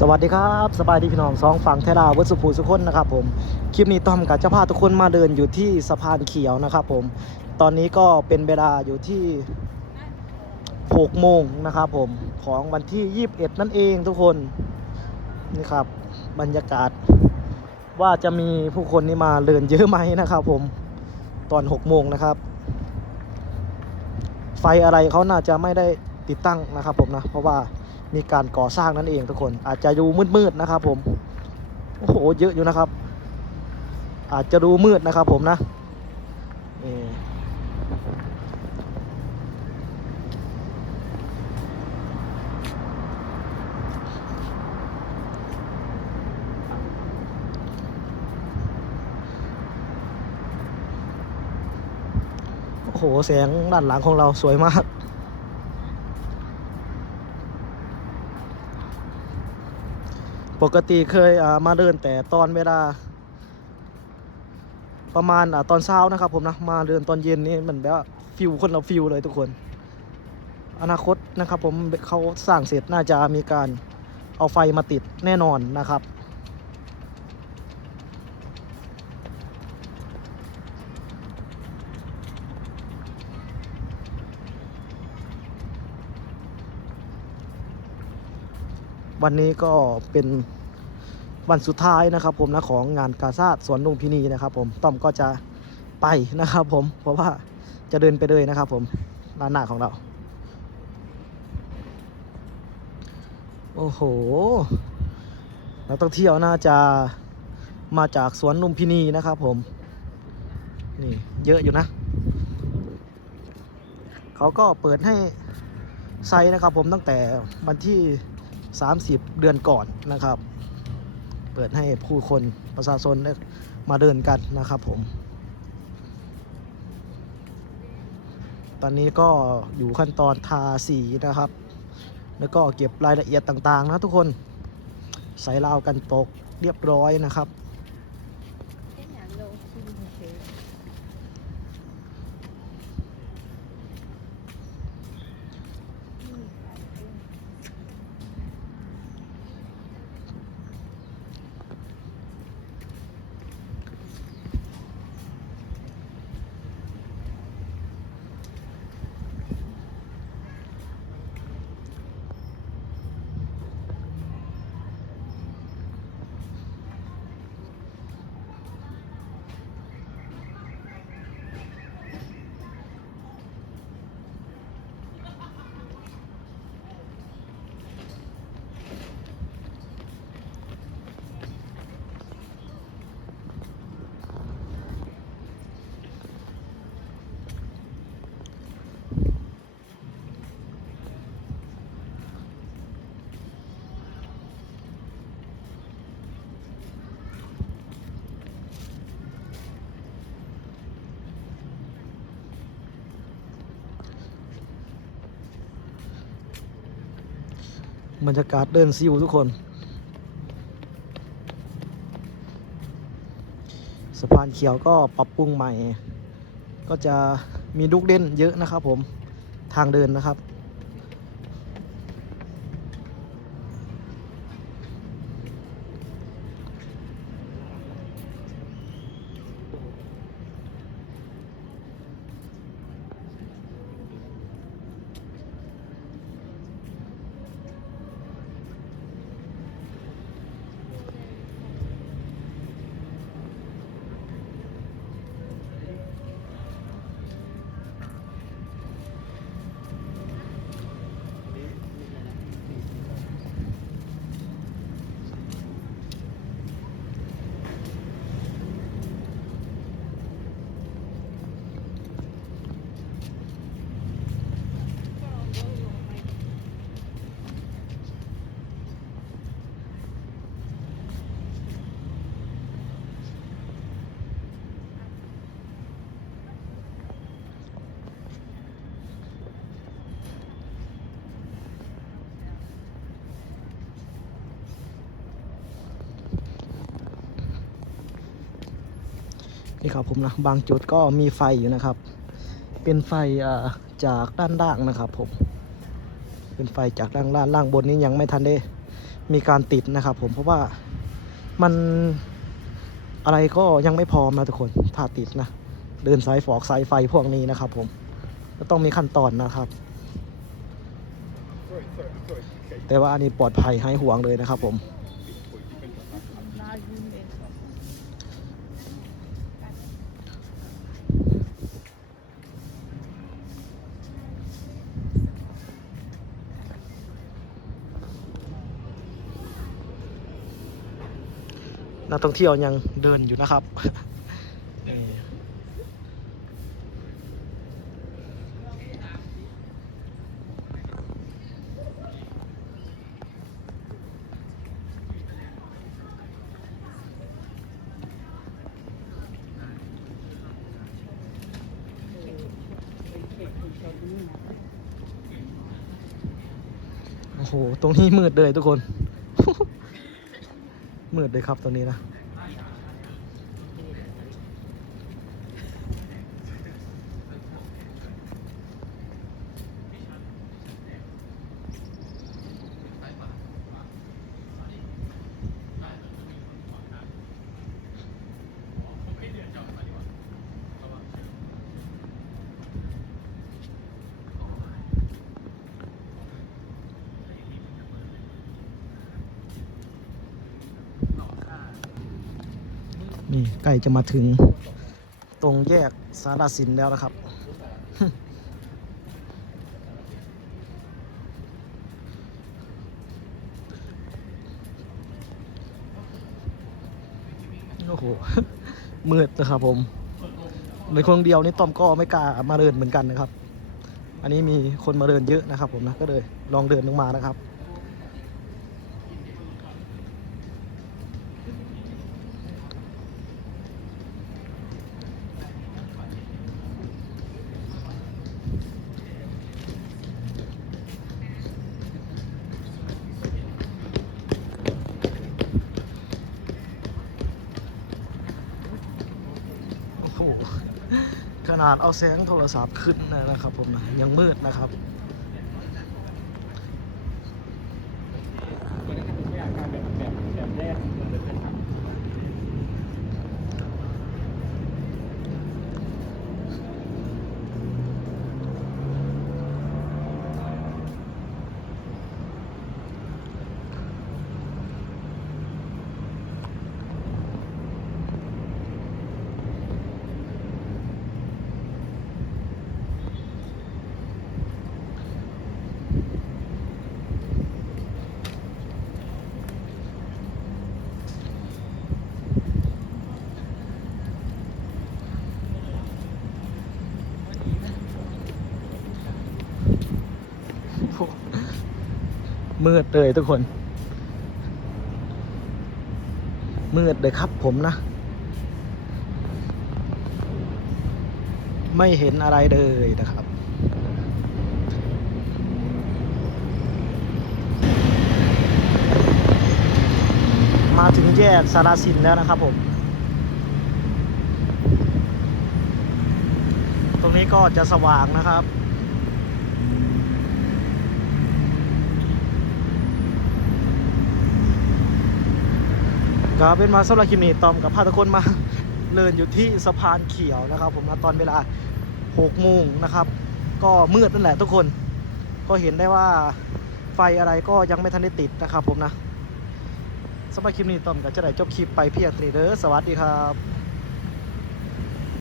สวัสดีครับสบายดีพี่น้องสองฝั่งเทราวัสุภูสุคนนะครับผมคลิปนี้ต้อมกับจะพาทุกคนมาเดินอยู่ที่สะพานเขียวนะครับผมตอนนี้ก็เป็นเวลาอยู่ที่6โมงนะครับผมของวันที่ 21 นั่นเองทุกคนนี่ครับบรรยากาศ ว่าจะมีผู้คนนี่มาเดินเยอะไหมนะครับผมตอน6โมงนะครับ ไฟอะไรเขาน่าจะไม่ได้ติดตั้งนะครับผมนะเพราะว่า มีการก่อสร้างนั่นเองทุกคน อาจจะดูมืดๆนะครับ ผมโอ้โหเยอะอยู่นะครับ อาจจะดูมืดนะครับ ผมนะนี่โอ้โหแสงด้านหลังของเราสวยมาก กติเคยมาเดินแต่ตอนเวลา ประมาณตอนเช้านะครับผมนะมาเดินตอนเย็นนี่มันแบบฟิลคนเราฟิลเลยทุกคน อนาคตนะครับผมเขาสร้างเสร็จน่าจะมีการเอาไฟมาติดแน่นอนนะครับวันนี้ก็เป็น วันสุดท้ายนะครับผมนะของงานกาซาสวนลุงพินีนะครับ ผมต้อมก็จะไปนะครับ ผมเพราะว่าจะเดินไปเลยนะครับ ผมร้านหน้าของเรา โอ้โหนักท่องเที่ยวน่าจะมาจากสวนลุมพินีนะครับ ผมนี่เยอะอยู่นะ เขาก็เปิดให้ไซนะครับ ผมตั้งแต่วันที่ 30 เดือนก่อนนะครับ เปิดให้ผู้คนประชาชนได้มาเดินกันนะครับผม ตอนนี้ก็อยู่ขั้นตอนทาสีนะครับ แล้วก็เก็บรายละเอียดต่างๆนะทุกคน ใส่ราวกันตกเรียบร้อยนะครับ บรรยากาศเดินซิวทุกคน สะพานเขียวก็ปรับปรุงใหม่ ก็จะมีลูกเล่นเยอะนะครับผมทางเดินนะครับ นี่ครับผมนะบางจุดก็มีไฟอยู่นะครับ เป็นไฟจากด้านล่างนะครับผม เป็นไฟจากด้านล่างล่างบนนี้ยังไม่ทันได้มีการติดนะครับ ผมเพราะว่ามันอะไรก็ยังไม่พร้อมนะทุกคนถ้าติดนะเดินสายฟอกสายไฟพวกนี้นะครับ ผมก็ต้องมีขั้นตอนนะครับ แต่ว่าอันนี้ปลอดภัยให้ห่วงเลยนะครับผม นักท่องเที่ยวยังเดินอยู่นะครับนี่โอ้โห ตรงนี้มืดเลยทุกคน มืดเลยครับตอนนี้นะ นี่ใกล้จะมาถึงตรงแยกสารสินแล้วนะครับ โอ้โห มืดนะครับผมในคนเดียวนี่ต้อมก็ไม่กล้ามาเดินเหมือนกันนะครับ อันนี้มีคนมาเดินเยอะนะครับผมนะ ก็เลยลองเดินลงมานะครับ โอ้โห ข นาดเอาแสงโทรศัพท์ขึ้นนะครับผมนะยังมืดนะครับ มืดเลยทุกคน มืดเลยครับผมนะ ไม่เห็นอะไรเลยนะครับ มาถึงแยกสารสินแล้วนะครับผม ตรงนี้ก็จะสว่างนะครับ ก็เป็นมาสำหรับคลิปนี้ตอมกับพาทุกคนมาเดินอยู่ที่สะพานเขียวนะครับ ผมตอนเวลา6โมงนะครับ ก็มืดนั่นแหละทุกคน ก็เห็นได้ว่าไฟอะไรก็ยังไม่ทันได้ติดนะครับ ผมนะสำหรับคลิปนี้ตอมกับจะได้จบคลิปไปเพียงตรีเด้อสวัสดีครับ